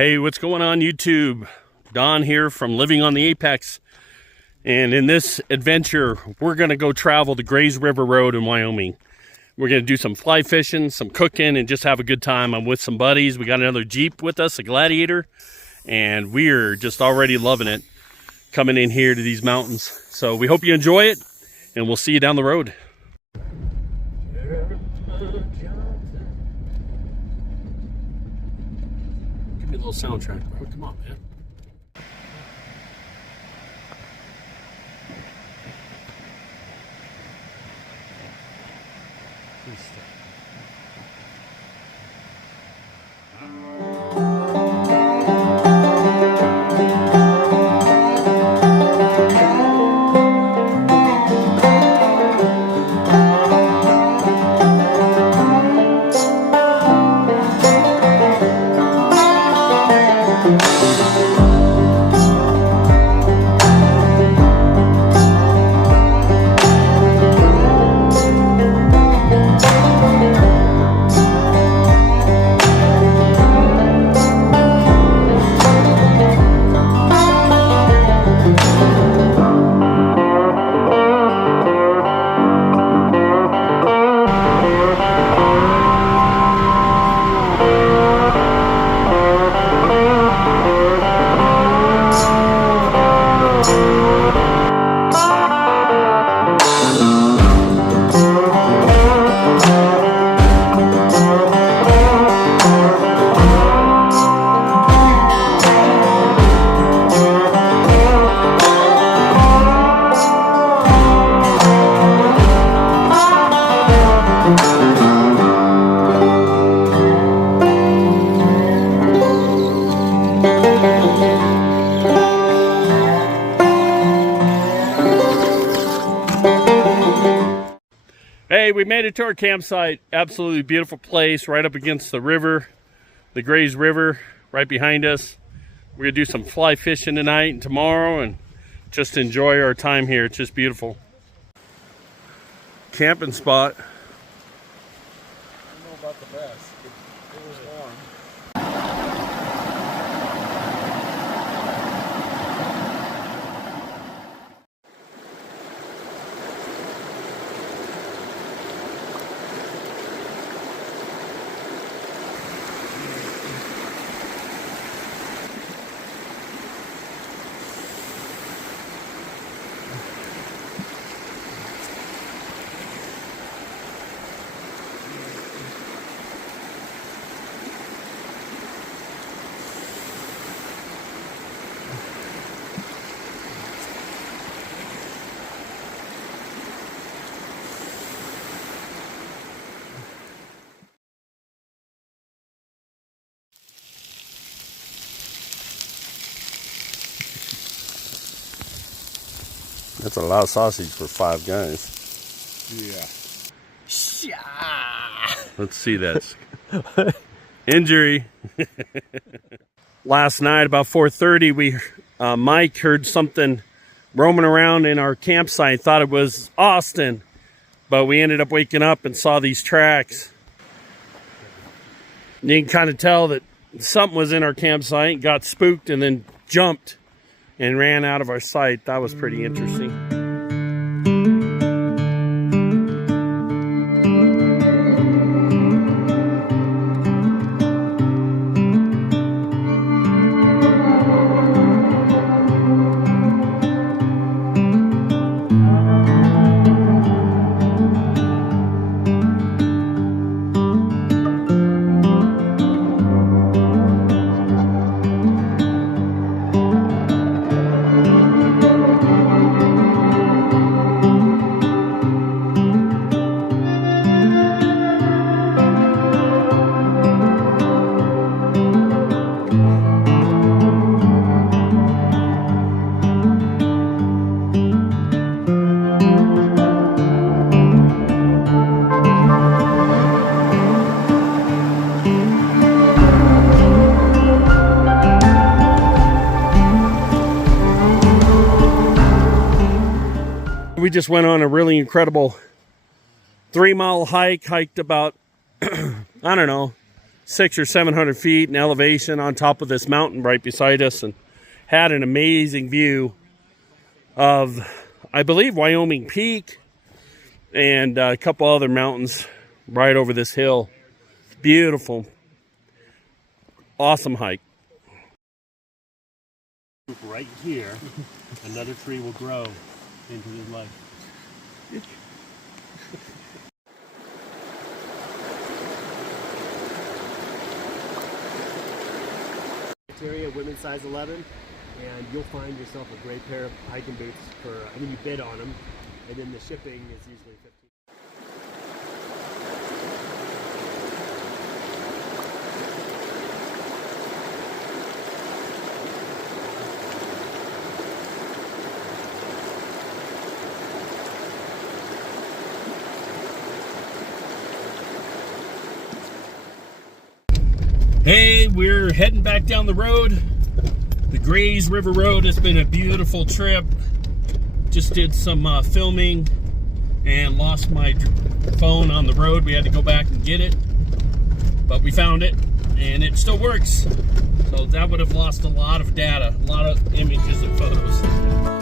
Hey, what's going on YouTube? Don here from Living on the Apex. And in this adventure, we're going to go travel the Grays River Road in Wyoming. We're going to do some fly fishing, some cooking, and just have a good time. I'm with some buddies. We got another Jeep with us, a Gladiator. And we're just already loving it coming in here to these mountains. So we hope you enjoy it, and we'll see you down the road. Give me a little soundtrack, bro. Come on, man. Hey, we made it to our campsite. Absolutely beautiful place right up against the river, the Grays River right behind us. We're gonna do some fly fishing tonight and tomorrow and just enjoy our time here. It's just beautiful. Camping spot. I don't know about the best. It was warm. That's a lot of sausage for 5 guys. Yeah. Let's see that. Injury. Last night about 4:30, Mike heard something roaming around in our campsite. Thought it was Austin, but we ended up waking up and saw these tracks. You can kind of tell that something was in our campsite, got spooked, and then jumped and ran out of our sight. That was pretty interesting. We just went on a really incredible 3-mile hike, hiked about, I don't know, 600 or 700 feet in elevation on top of this mountain right beside us, and had an amazing view of, I believe, Wyoming Peak and a couple other mountains right over this hill. Beautiful. Awesome hike. Right here, another tree will grow into his life. Area, women's size 11, and you'll find yourself a great pair of hiking boots for when you bid on them, and then the shipping is usually $15. Hey, we're heading back down the road. The Grays River Road has been a beautiful trip. Just did some filming and lost my phone on the road. We had to go back and get it, but we found it and it still works. So that would have lost a lot of data, a lot of images and photos.